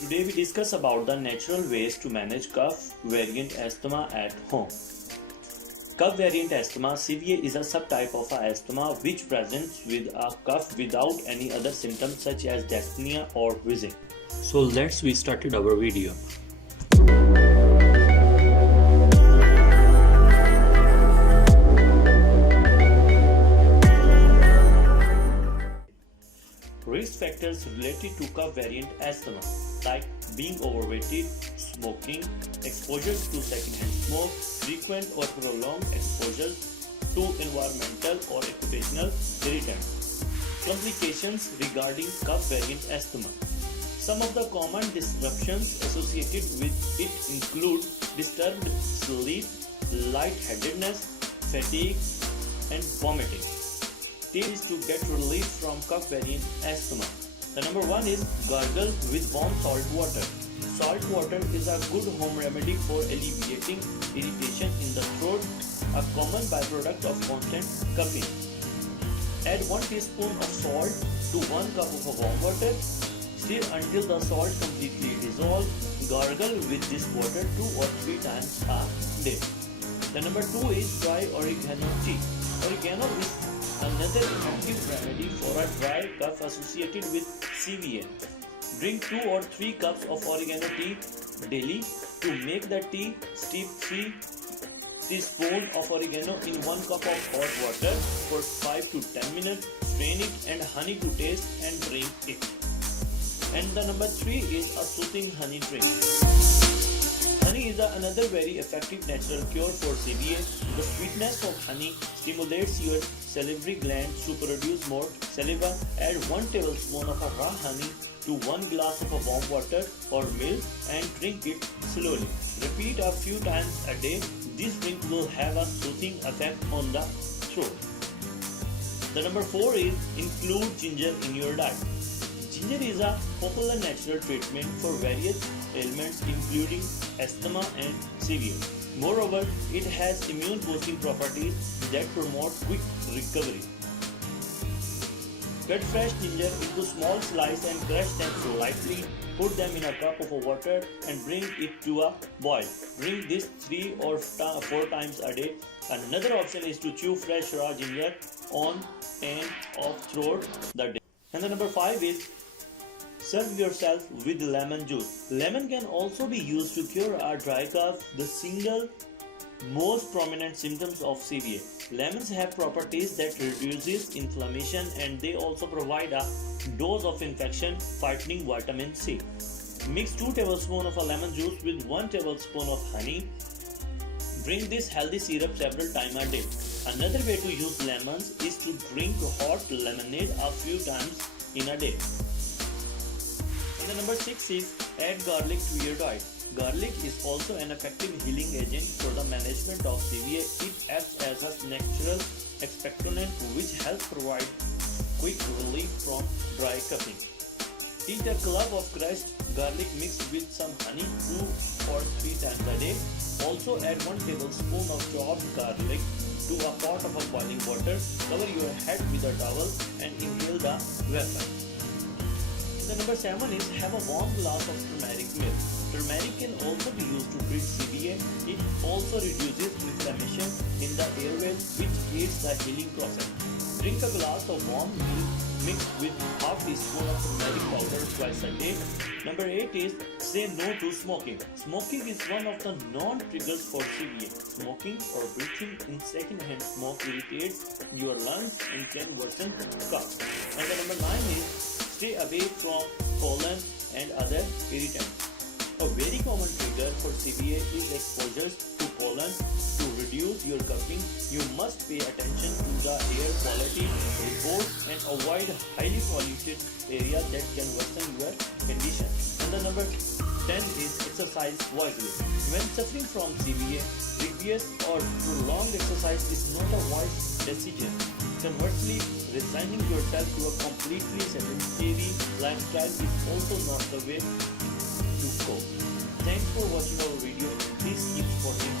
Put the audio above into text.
Today we discuss about the natural ways to manage cough variant asthma at home. Cough variant asthma CVA is a subtype of asthma which presents with a cough without any other symptoms such as dyspnea or wheezing. So let's we started our video. Risk factors related to cough variant asthma like being overweighted, smoking, exposure to secondhand smoke, frequent or prolonged exposure to environmental or occupational irritants. Complications regarding cough variant asthma. Some of the common disruptions associated with it include disturbed sleep, lightheadedness, fatigue, and vomiting. Tips to get relief from cough variant asthma. The number one is gargle with warm salt water. Salt water is a good home remedy for alleviating irritation in the throat, a common byproduct of constant coughing. Add 1 teaspoon of salt to 1 cup of warm water. Stir until the salt completely dissolves. Gargle with this water 2 or 3 times a day. The number 2 is dry oregano tea. Oregano is another effective remedy for a dry cough associated with CVA. Drink 2 or 3 cups of oregano tea daily. To make the tea, steep 3 teaspoons of oregano in 1 cup of hot water for 5 to 10 minutes. Strain it and honey to taste and drink it. And the number 3 is a soothing honey drink. Honey is another very effective natural cure for CVA. The sweetness of honey stimulates your salivary glands to produce more saliva. Add 1 tablespoon of raw honey to 1 glass of warm water or milk and drink it slowly. Repeat a few times a day. This drink will have a soothing effect on the throat. The number 4 is include ginger in your diet. Ginger is a popular natural treatment for various ailments including asthma and CVA. Moreover, it has immune boosting properties that promote quick recovery. Cut fresh ginger into small slices and crush them lightly. Put them in a cup of water and bring it to a boil. Drink this 3 or 4 times a day. Another option is to chew fresh raw ginger on and off throughout the day. And the number 5 is serve yourself with lemon juice. Lemon can also be used to cure a dry cough, the single most prominent symptoms of CVA. Lemons have properties that reduces inflammation and they also provide a dose of infection fighting vitamin C. Mix 2 tablespoons of lemon juice with 1 tablespoon of honey. Drink this healthy syrup several times a day. Another way to use lemons is to drink hot lemonade a few times in a day. And the number 6 is add garlic to your diet. Garlic is also an effective healing agent for the management of CVA. It acts as a natural expectorant which helps provide quick relief from dry coughing. Eat a clove of crushed garlic mixed with some honey 2 or 3 times a day. Also add 1 tablespoon of chopped garlic to a pot of boiling water. Cover your head with a towel and inhale the vapor. The number 7 is have a warm glass of turmeric milk. Turmeric can also be used to treat CVA. It also reduces inflammation in the airways which aids the healing process. Drink a glass of warm milk mixed with half teaspoon of turmeric powder twice a day. Number 8 is say no to smoking. Smoking is one of the known triggers for CVA. Smoking or breathing in secondhand smoke irritates your lungs and can worsen cough. And the number 9 is stay away from pollen and other irritants. A very common trigger for CVA is exposure to pollen. To reduce your coughing, you must pay attention to the air quality report and avoid highly polluted areas that can worsen your condition. And the number 10 is exercise wisely. When suffering from CVA, rigorous or prolonged exercise is not a wise decision. Conversely, resigning yourself to a completely sedentary lifestyle is also not the way to go. Thanks for watching our video. Please keep supporting